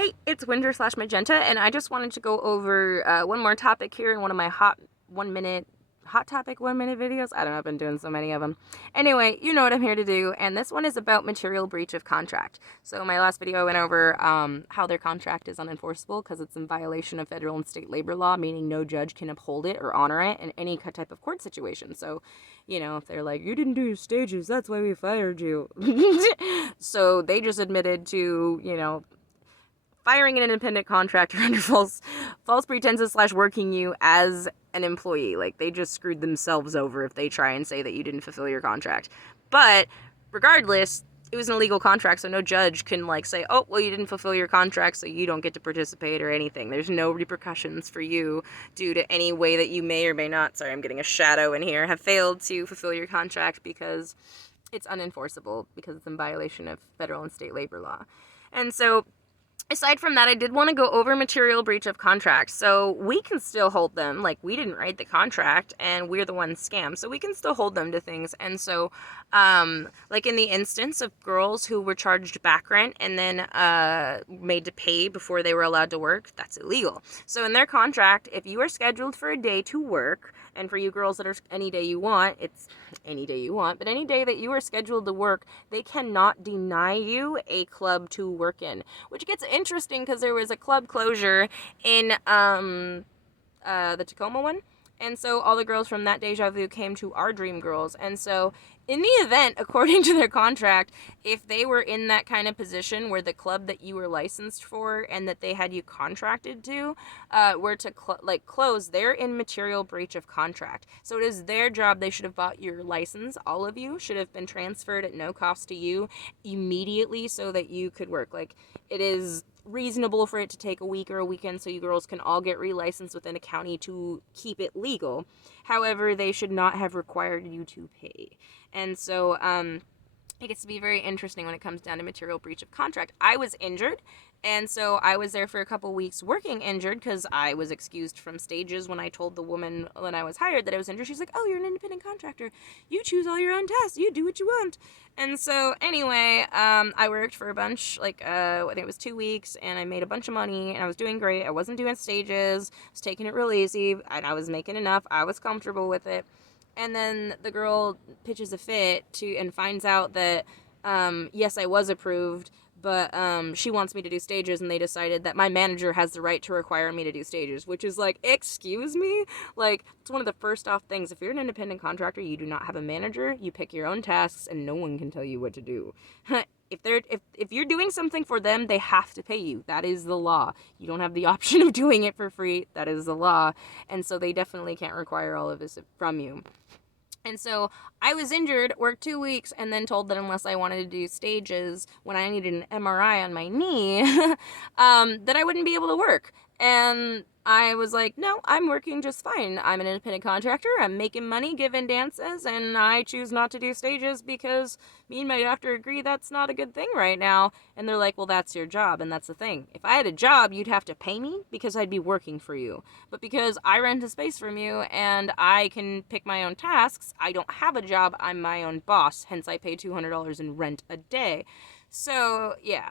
Hey, it's Winter/Magenta, and I just wanted to go over one more topic here in one of my hot topic 1 minute videos. I don't know, I've been doing so many of them. Anyway, you know what I'm here to do, and this one is about material breach of contract. So my last video I went over how their contract is unenforceable because it's in violation of federal and state labor law, meaning no judge can uphold it or honor it in any type of court situation. So, if they're like, you didn't do your stages, that's why we fired you. So they just admitted to, firing an independent contractor under false pretenses / working you as an employee. Like, they just screwed themselves over if they try and say that you didn't fulfill your contract. But regardless, it was an illegal contract, so no judge can say, oh, well, you didn't fulfill your contract, so you don't get to participate or anything. There's no repercussions for you due to any way that you may or may not, sorry, I'm getting a shadow in here, have failed to fulfill your contract because it's unenforceable, because it's in violation of federal and state labor law. And so, aside from that, I did want to go over material breach of contract. So we can still hold them, we didn't write the contract and we're the ones scammed, so we can still hold them to things. And so, in the instance of girls who were charged back rent and then made to pay before they were allowed to work, that's illegal. So in their contract, if you are scheduled for a day to work, and for you girls that are any day you want, it's any day you want, but any day that you are scheduled to work, they cannot deny you a club to work in, which gets interesting because there was a club closure in the Tacoma one, and so all the girls from that DEJAVU came to our Dream Girls. And so in the event, according to their contract, if they were in that kind of position where the club that you were licensed for and that they had you contracted to were to close, they're in material breach of contract. So it is their job. They should have bought your license. All of you should have been transferred at no cost to you immediately so that you could work. It is reasonable for it to take a week or a weekend so you girls can all get relicensed within a county to keep it legal. However, they should not have required you to pay. And so it gets to be very interesting when it comes down to material breach of contract. I was injured, and so I was there for a couple weeks working injured because I was excused from stages. When I told the woman when I was hired that I was injured, she's like, oh, you're an independent contractor. You choose all your own tasks. You do what you want. And so anyway, I worked for a bunch, I think it was 2 weeks, and I made a bunch of money, and I was doing great. I wasn't doing stages. I was taking it real easy, and I was making enough. I was comfortable with it. And then the girl pitches a fit and finds out that, yes, I was approved, but she wants me to do stages, and they decided that my manager has the right to require me to do stages, which is excuse me? It's one of the first off things. If you're an independent contractor, you do not have a manager, you pick your own tasks, and no one can tell you what to do. If you're doing something for them, they have to pay you. That is the law. You don't have the option of doing it for free. That is the law. And so they definitely can't require all of this from you. And so I was injured, worked 2 weeks, and then told that unless I wanted to do stages when I needed an MRI on my knee, that I wouldn't be able to work. And I was like, no, I'm working just fine. I'm an independent contractor. I'm making money giving dances, and I choose not to do stages because me and my doctor agree that's not a good thing right now. And they're like, well, that's your job, and that's the thing. If I had a job, you'd have to pay me because I'd be working for you. But because I rent a space from you and I can pick my own tasks, I don't have a job. I'm my own boss. Hence, I pay $200 in rent a day. So, yeah.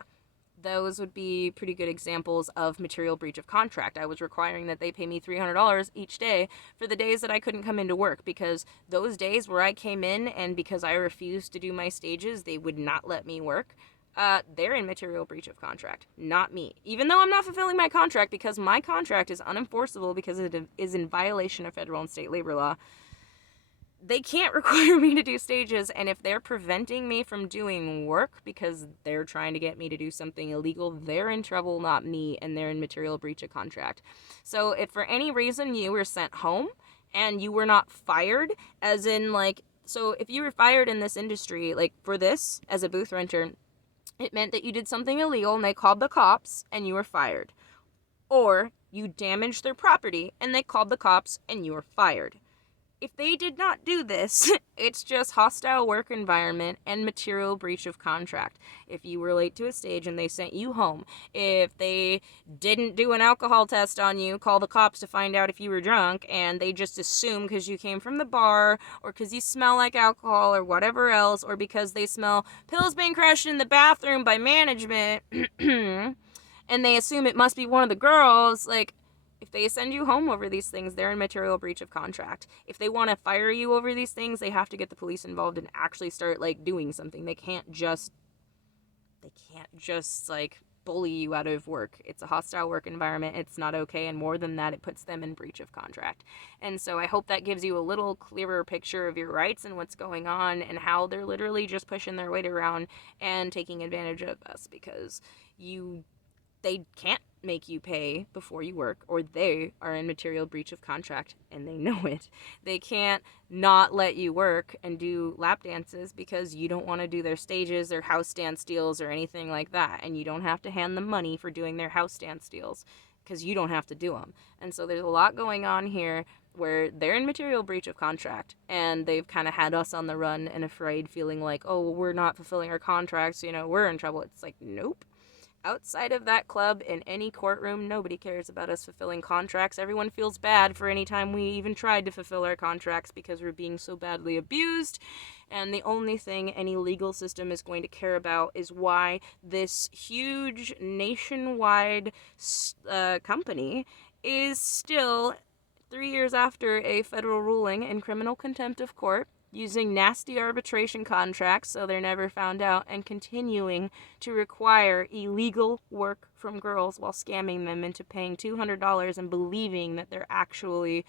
Those would be pretty good examples of material breach of contract. I was requiring that they pay me $300 each day for the days that I couldn't come into work, because those days where I came in and because I refused to do my stages, they would not let me work. They're in material breach of contract, not me. Even though I'm not fulfilling my contract, because my contract is unenforceable because it is in violation of federal and state labor law, they can't require me to do stages, and if they're preventing me from doing work because they're trying to get me to do something illegal, they're in trouble, not me, and they're in material breach of contract. So if for any reason you were sent home and you were not fired, as in so if you were fired in this industry, for this, as a booth renter, it meant that you did something illegal and they called the cops and you were fired. Or you damaged their property and they called the cops and you were fired. If they did not do this, it's just hostile work environment and material breach of contract. If you were late to a stage and they sent you home, if they didn't do an alcohol test on you, call the cops to find out if you were drunk, and they just assume because you came from the bar, or because you smell like alcohol, or whatever else, or because they smell pills being crushed in the bathroom by management, and they assume it must be one of the girls. Like, if they send you home over these things, they're in material breach of contract. If they want to fire you over these things, they have to get the police involved and actually start, like, doing something. They can't just like bully you out of work. It's a hostile work environment. It's not okay, and more than that, it puts them in breach of contract. And so I hope that gives you a little clearer picture of your rights and what's going on, and how they're literally just pushing their weight around and taking advantage of us, because they can't make you pay before you work, or they are in material breach of contract and they know it. They can't not let you work and do lap dances because you don't want to do their stages, their house dance deals, or anything like that. And you don't have to hand them money for doing their house dance deals because you don't have to do them. And so there's a lot going on here where they're in material breach of contract, and they've kind of had us on the run and afraid, feeling like, oh, we're not fulfilling our contracts, we're in trouble. It's like, nope. Outside of that club, in any courtroom, nobody cares about us fulfilling contracts. Everyone feels bad for any time we even tried to fulfill our contracts because we're being so badly abused. And the only thing any legal system is going to care about is why this huge nationwide company is still, 3 years after a federal ruling in criminal contempt of court, using nasty arbitration contracts so they're never found out, and continuing to require illegal work from girls while scamming them into paying $200 and believing that they're actually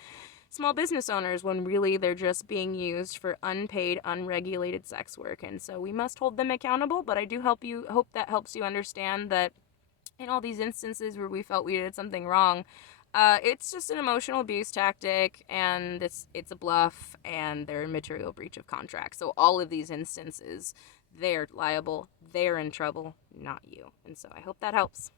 small business owners when really they're just being used for unpaid, unregulated sex work. And so we must hold them accountable, but I do hope that helps you understand that in all these instances where we felt we did something wrong, it's just an emotional abuse tactic, and it's a bluff, and they're in material breach of contract. So all of these instances, they're liable, they're in trouble, not you. And so I hope that helps.